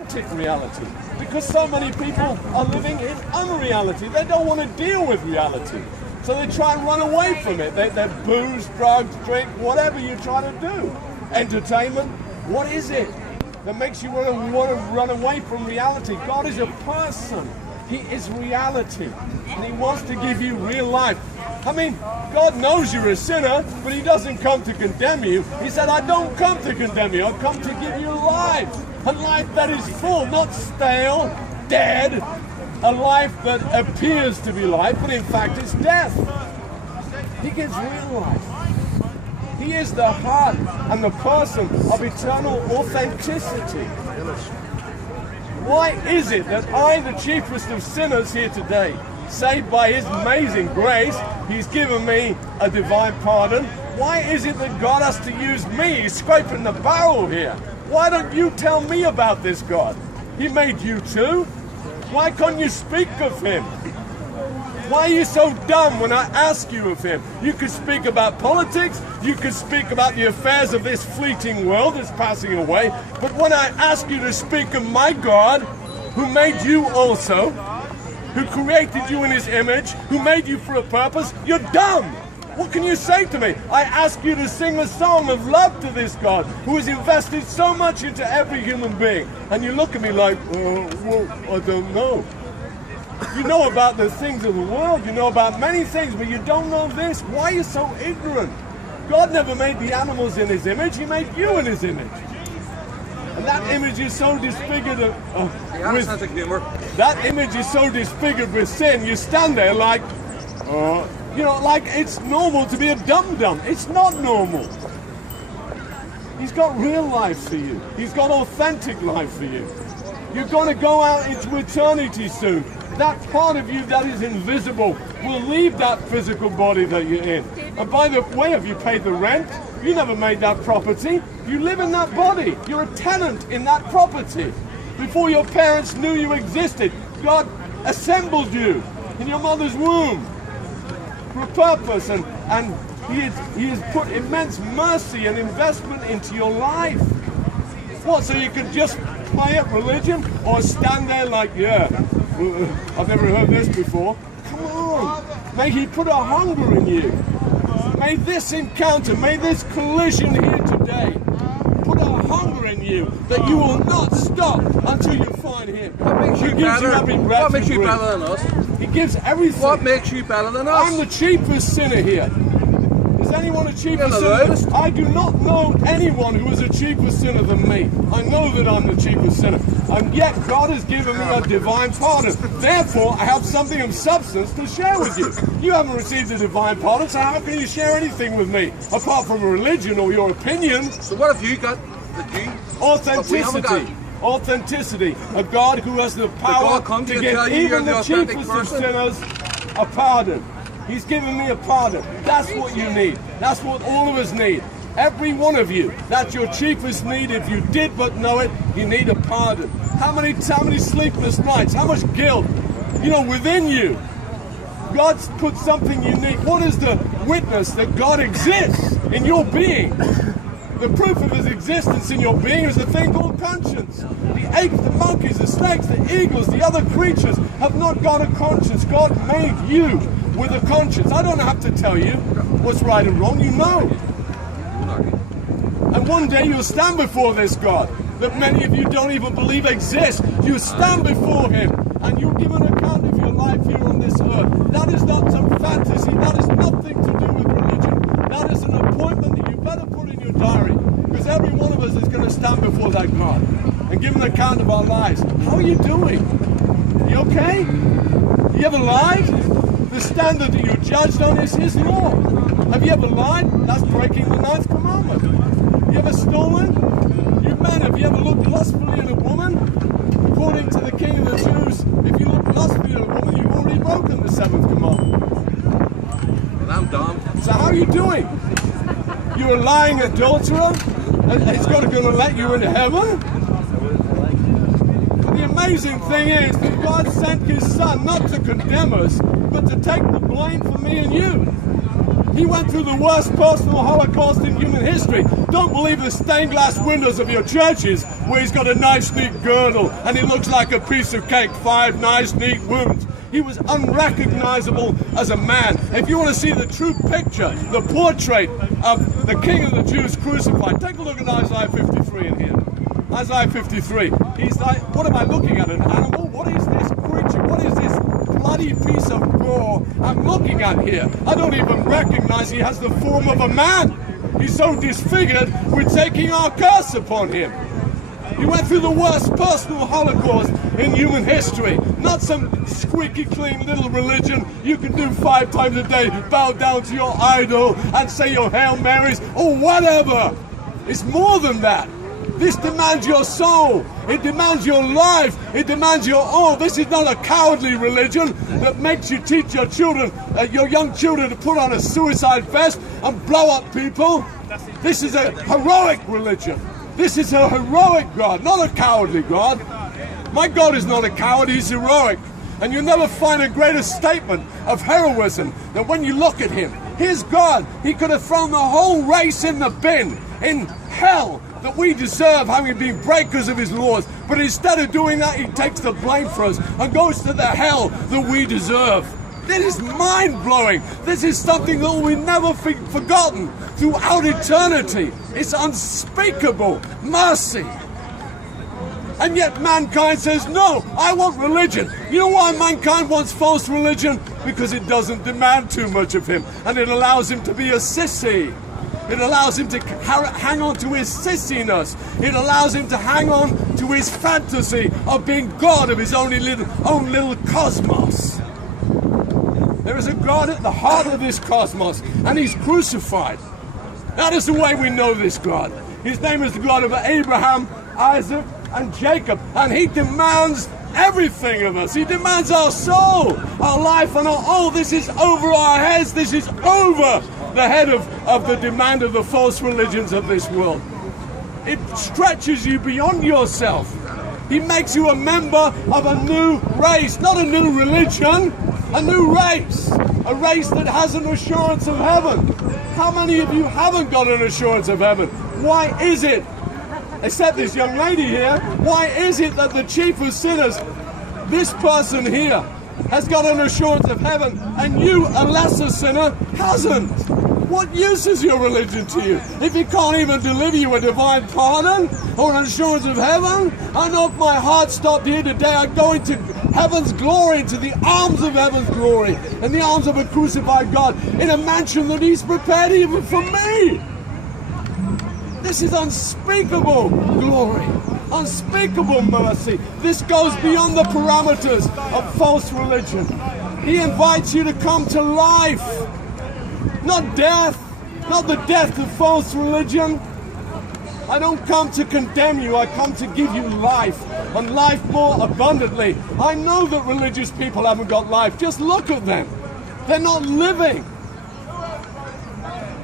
authentic reality. Because so many people are living in unreality. They don't want to deal with reality. So they try and run away from it. They booze, drugs, drink, whatever you try to do. Entertainment, what is it that makes you want to run away from reality? God is a person. He is reality. And He wants to give you real life. I mean, God knows you're a sinner, but He doesn't come to condemn you. He said, I don't come to condemn you. I come to give you life. A life that is full, not stale, dead. A life that appears to be life, but in fact it's death. He gives real life. He is the heart and the person of eternal authenticity. Why is it that I, the chiefest of sinners here today, saved by His amazing grace, He's given me a divine pardon? Why is it that God has to use me? He's scraping the barrel here. Why don't you tell me about this God? He made you too. Why can't you speak of Him? Why are you so dumb when I ask you of Him? You could speak about politics, you could speak about the affairs of this fleeting world that's passing away, but when I ask you to speak of my God, who made you also, who created you in His image, who made you for a purpose, you're dumb. What can you say to me? I ask you to sing a song of love to this God who has invested so much into every human being. And you look at me like, well, I don't know. You know about the things of the world, you know about many things, but you don't know this. Why are you so ignorant? God never made the animals in His image, He made you in His image. And that image is so disfigured that image is so disfigured with sin, you stand there like, you know, like it's normal to be a dum-dum. It's not normal. He's got real life for you. He's got authentic life for you. You're going to go out into eternity soon. That part of you that is invisible will leave that physical body that you're in. And by the way, have you paid the rent? You never made that property. You live in that body. You're a tenant in that property. Before your parents knew you existed, God assembled you in your mother's womb for a purpose, and he has put immense mercy and investment into your life. What, so you could just play at religion or stand there like, yeah, I've never heard this before? Come on. May He put a hunger in you. May this encounter, may this collision here today put a hunger in you that you will not stop until you find Him. What makes you better? What makes you better than us? He gives everything. What makes you better than us? I'm the cheapest sinner here. Is anyone a cheaper sinner? I do not know anyone who is a cheaper sinner than me. I know that I'm the cheapest sinner. And yet God has given me a divine pardon. Therefore, I have something of substance to share with you. You haven't received a divine pardon, so how can you share anything with me? Apart from a religion or your opinion. So what have you got that you... Authenticity. Authenticity. A God who has the power to give even the cheapest of sinners a pardon. He's given me a pardon. That's what you need. That's what all of us need. Every one of you. That's your chiefest need. If you did but know it, you need a pardon. How many sleepless nights? How much guilt? You know, within you. God's put something unique. What is the witness that God exists in your being? The proof of His existence in your being is a thing called conscience. The apes, the monkeys, the snakes, the eagles, the other creatures have not got a conscience. God made you with a conscience. I don't have to tell you what's right and wrong. You know. And one day you'll stand before this God that many of you don't even believe exists. You stand before Him and you give an account of your life here on this earth. That is not some fantasy. That is nothing to do with religion. That is an appointment that you better put in your diary, because every one of us is going to stand before that God and give an account of our lives. How are you doing? You okay? You ever lied? The standard that you're judged on is His law. Have you ever lied? That's breaking the 9th commandment. You ever stolen? You men, have you ever looked lustfully at a woman? According to the King of the Jews, if you look lustfully at a woman, you've already broken the 7th commandment. And I'm dumb. So how are you doing? You're a lying adulterer? And He's going to let you into heaven? The amazing thing is that God sent His Son not to condemn us, but to take the blame for me and you. He went through the worst personal Holocaust in human history. Don't believe the stained glass windows of your churches where he's got a nice neat girdle and he looks like a piece of cake, 5 nice neat wounds. He was unrecognizable as a man. If you want to see the true picture, the portrait of the King of the Jews crucified, take a look at Isaiah 53 in here. Isaiah 53. He's like, what am I looking at? An animal? What is this creature? What is this bloody piece of gore I'm looking at here? I don't even recognize he has the form of a man. He's so disfigured, we're taking our curse upon him. He went through the worst personal Holocaust in human history. Not some squeaky clean little religion you can do 5 times a day, bow down to your idol and say your Hail Marys or whatever. It's more than that. This demands your soul. It demands your life. It demands your all. This is not a cowardly religion that makes you teach your children, your young children, to put on a suicide vest and blow up people. This is a heroic religion. This is a heroic God, not a cowardly God. My God is not a coward, he's heroic. And you'll never find a greater statement of heroism than when you look at him. Here's God. He could have thrown the whole race in the bin, in hell, that we deserve, having been breakers of his laws. But instead of doing that, he takes the blame for us and goes to the hell that we deserve. This is mind-blowing. This is something that will be never forgotten throughout eternity. It's unspeakable mercy. And yet mankind says, no, I want religion. You know why mankind wants false religion? Because it doesn't demand too much of him. And it allows him to be a sissy. It allows him to hang on to his sissiness. It allows him to hang on to his fantasy of being God of his own little cosmos. There is a God at the heart of this cosmos, and he's crucified. That is the way we know this God. His name is the God of Abraham, Isaac, and Jacob, and he demands everything of us. He demands our soul, our life, and our all. This is over our heads. This is over the head of the demand of the false religions of this world. It stretches you beyond yourself. He makes you a member of a new race, not a new religion, a new race, a race that has an assurance of heaven. How many of you haven't got an assurance of heaven? Why is it, except this young lady here, why is it that the chief of sinners, this person here, has got an assurance of heaven and you, a lesser sinner, hasn't? What use is your religion to you if he can't even deliver you a divine pardon or an assurance of heaven? I know if my heart stopped here today, I'd go into heaven's glory, into the arms of heaven's glory, in the arms of a crucified God, in a mansion that he's prepared even for me. This is unspeakable glory, unspeakable mercy. This goes beyond the parameters of false religion. He invites you to come to life. Not death, not the death of false religion. I don't come to condemn you, I come to give you life, and life more abundantly. I know that religious people haven't got life. Just look at them. They're not living.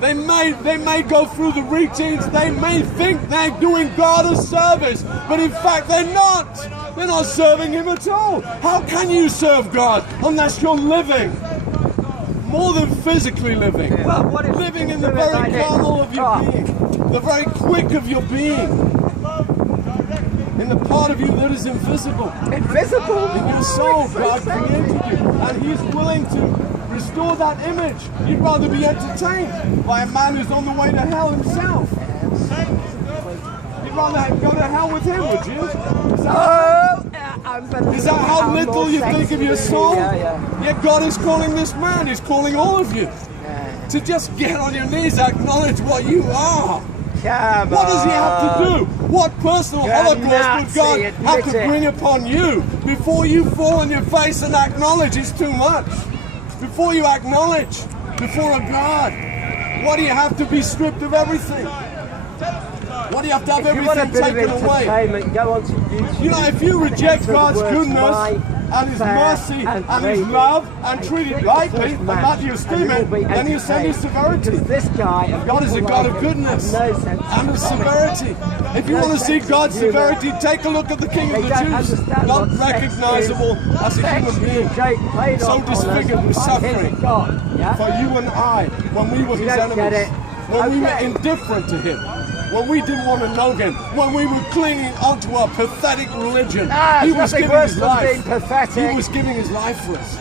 They may go through the routines, they may think they're doing God a service, but in fact they're not. They're not serving him at all. How can you serve God unless you're living? More than physically living. Well, living in the very kernel of your being, the very quick of your being, in the part of you that is invisible. Invisible? In your soul, God created you, and he's willing to restore that image. You'd rather be entertained by a man who's on the way to hell himself. You'd rather go to hell with him, would you? Is that how little you think of your soul? Yet God is calling this man, he's calling all of you to just get on your knees, acknowledge what you are. What does he have to do? What personal holocaust would God have to bring upon you before you fall on your face and acknowledge it's too much? Before you acknowledge before a God, what do you have to be stripped of everything? What do you have to have everything taken away? Go on to YouTube. You know, if you reject God's goodness, and His mercy and His love and treat it lightly and not you esteem it, then He'll send His severity. This guy, God is a God of goodness and of severity. If you want to see God's severity, take a look at the King of the Jews. Not recognizable as a human being, so disfigured with suffering for you and I when we were His enemies, when we were indifferent to Him, when we didn't want to know Him, when we were clinging onto our pathetic religion. He was giving His life. He was giving His life for us,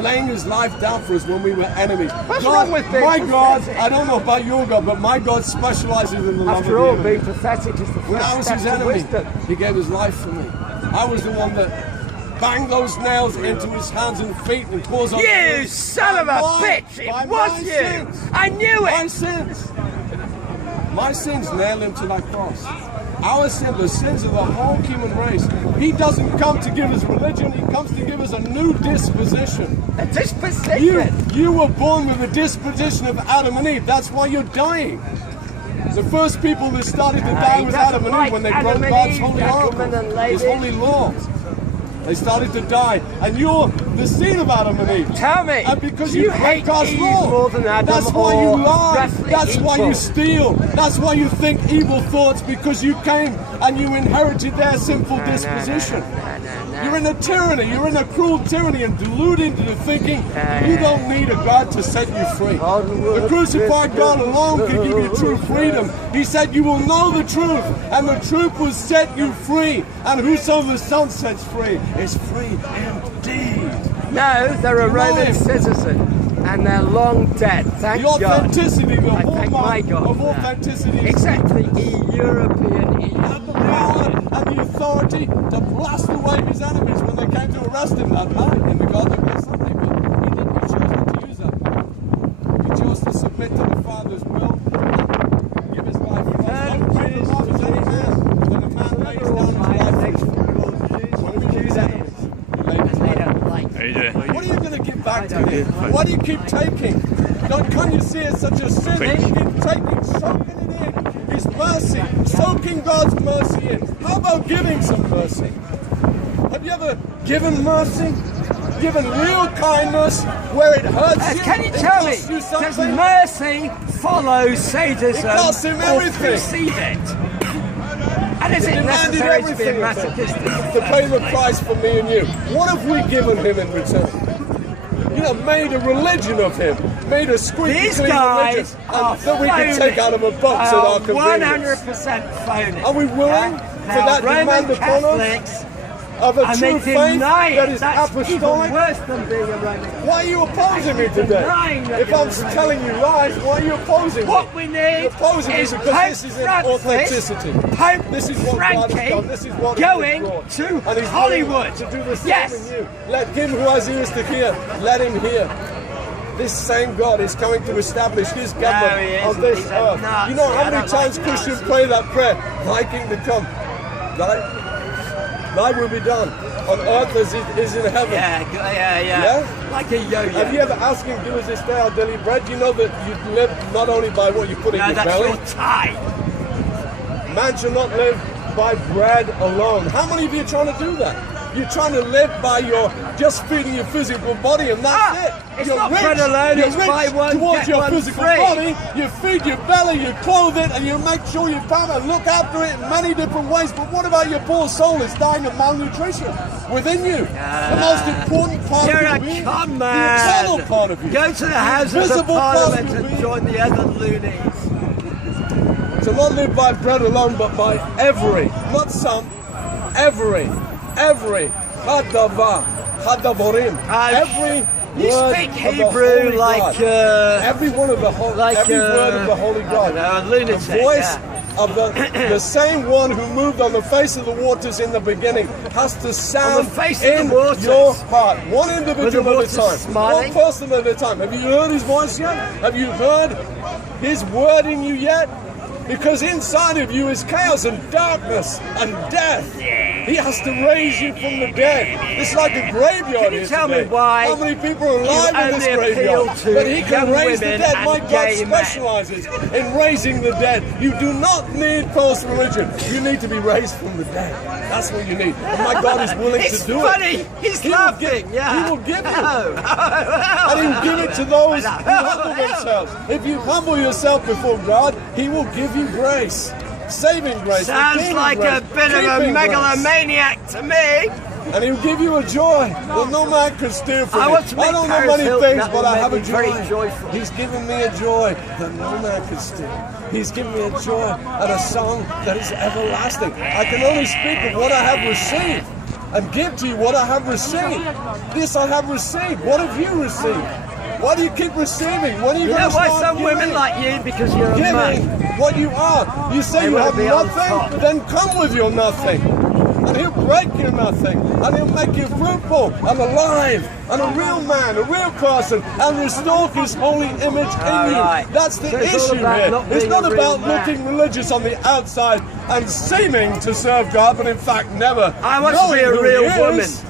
laying His life down for us when we were enemies. What's wrong with being my God, pathetic? I don't know about your God, but my God specializes in the love After of all, the being enemy. pathetic is the When I first was step His to enemy, wisdom. He gave His life for me. I was the one that banged those nails into His hands and feet and caused us. You son of a bitch! It was you! Sins. I knew My it! sins. My sins nailed Him to that cross. Our sin, the sins of the whole human race. He doesn't come to give us religion, He comes to give us a new disposition. A disposition! You were born with the disposition of Adam and Eve. That's why you're dying. The first people that started to die was Adam and Eve when they broke God's holy oracle, His holy law. They started to die, and you're the seed of Adam and Eve. Tell me, and because do you break hate God's Eve law, more than Adam, that's why or you lie. roughly That's why equal? you steal. That's why you think evil thoughts, because you came and you inherited their sinful disposition. You're in a tyranny. You're in a cruel tyranny and deluded into thinking you don't need a God to set you free. The crucified God alone can give you true freedom. He said you will know the truth, and the truth will set you free. And whoso the Son sets free is free indeed. No, they're a You know Roman Him. citizen, and they're long dead. Thank The God. authenticity, the I thank my hallmark God of for that. authenticity is Exactly, European, had the power and the authority to blast away His enemies when they came to arrest Him that night in the Garden of Gethsemane. But He didn't. He chose not to use that power. He chose to submit to the Father's will and give His life for us. No greater love is any man than a man lays down his life for his enemies. He laid his life down. How you doing? What are you going to give back to Him? Why do you keep taking? Can't you see it's such a sin that you keep taking, soaking it in? His mercy, soaking God's mercy in. How about giving some mercy? Have you ever given mercy? Given real kindness where it hurts you? Can you it tell me, costs you does something? mercy follow sadism It costs him or everything. precede it? And is He it demanded necessary to be everything a of him, masochistic? to pay the price for me and you. What have we given Him in return? You know, made a religion of Him, made a squeaky These clean guys religion are that we can take out of a box at our convenience. 100% phony. Are we willing for that demand upon us of a and true they faith deny that it. is That's apostolic? even worse than being a Roman. Why are you opposing me today? Denying that If you're I'm a Roman. telling you lies, why are you opposing me? What we need You're opposing me is because Pope this is Francis, authenticity. Pope This is what God has Frankie done. This is what He going has brought. to And He's Hollywood. willing to do the same Yes. in you. Let him who has ears to hear, let him hear. This same God is coming to establish His government he on isn't. this He's a earth. Nazi. You know how I many don't times like Christians Nazis. pray that prayer? Thy kingdom come. Thy will be done on earth as it is in heaven. Yeah. Like a yo-yo. Have you ever asked Him, give us this day our daily bread? You know that you live not only by what you put in No, your that's belly. your tie. Man shall not live by bread alone. How many of you are trying to do that? You're trying to live by your just feeding your physical body, and that's it. It's You're not rich. bread alone, You're it's rich buy one, towards get your one physical free. body. You feed your belly, you clothe it, and you make sure you come and look after it in many different ways. But what about your poor soul? It's dying of malnutrition within you. The most important part You're of a your being, con the man. eternal part of you. Go to the Houses of invisible part of Parliament your and being. join the other loonies. To not live by bread alone, but by every, not some, every, hadava, hadaborim, every You word speak of the Hebrew Holy like, God. Every one of the like, every word of the Holy God. I don't know, a lunatic, the voice yeah. of the same one who moved on the face of the waters in the beginning has to sound the face of in the waters. your heart. One With the individual at waters a time. smiling. One person at a time. Have you heard His voice yet? Have you heard His word in you yet? Because inside of you is chaos and darkness and death. He has to raise you from the dead. It's like a graveyard. Can you tell me why How many people are alive in this only graveyard? appeal to But he can young raise the women dead. and My God gay men? specializes in raising the dead. You do not need false religion. You need to be raised from the dead. That's what you need. And my God is willing It's to do funny. it. He's He will laughing. give- Yeah. He will give you. Oh. And he will give it to those who humble themselves. If you humble yourself before God, he will give you grace. Saving grace. Sounds redeeming like grace, a bit of a keeping grace. megalomaniac to me. And he'll give you a joy that no man can steal from I you. want to make I don't know Paris many Hilton, things, that but will I make have a me very joy. joyful. He's given me a joy that no man can steal. He's given me a joy and a song that is everlasting. I can only speak of what I have received and give to you what I have received. This I have received. What have you received? Why do you keep receiving? When are you You going know to why start some women giving? like you? Because you're a Giving man. what you are. You say They you wanna have be on top. nothing, then come with your nothing. And he'll break your nothing. And he'll make you fruitful and alive and a real man, a real person, and restore his holy image in you. Right. That's the So it's all issue about here. not It's being not a real about man. looking religious on the outside and seeming to serve God, but in fact never I want to knowing be a who real he woman. is.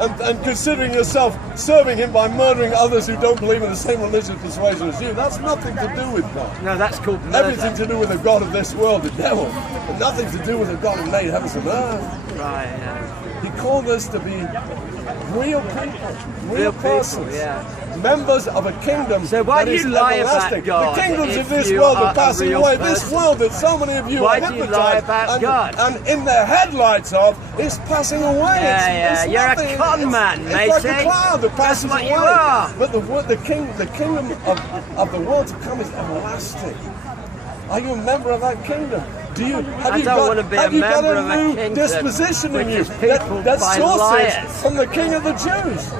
And considering yourself serving him by murdering others who don't believe in the same religious persuasion as you, that's nothing to do with God. No, that's called murder. Everything to do with the God of this world, the devil, but nothing to do with the God who made heavens and earth. Right, yeah. He called us to be real people, real people, persons, yeah. members of a kingdom. So why that do is you lie about everlasting. God The kingdoms if of this you world are are a passing real away. This person? world that so many of you Why are do you hypnotized lie about and, God? and in the headlights of is passing away. Yeah, It's you're a nothing. con man, It's like matey. a cloud that passes That's what away. you are. But the kingdom of the world to come is everlasting. Are you a member of that kingdom? Do you have I you don't got, want to be have a you got member a of a new kingdom disposition in which you is peopled that by sources liars. from the King of the Jews?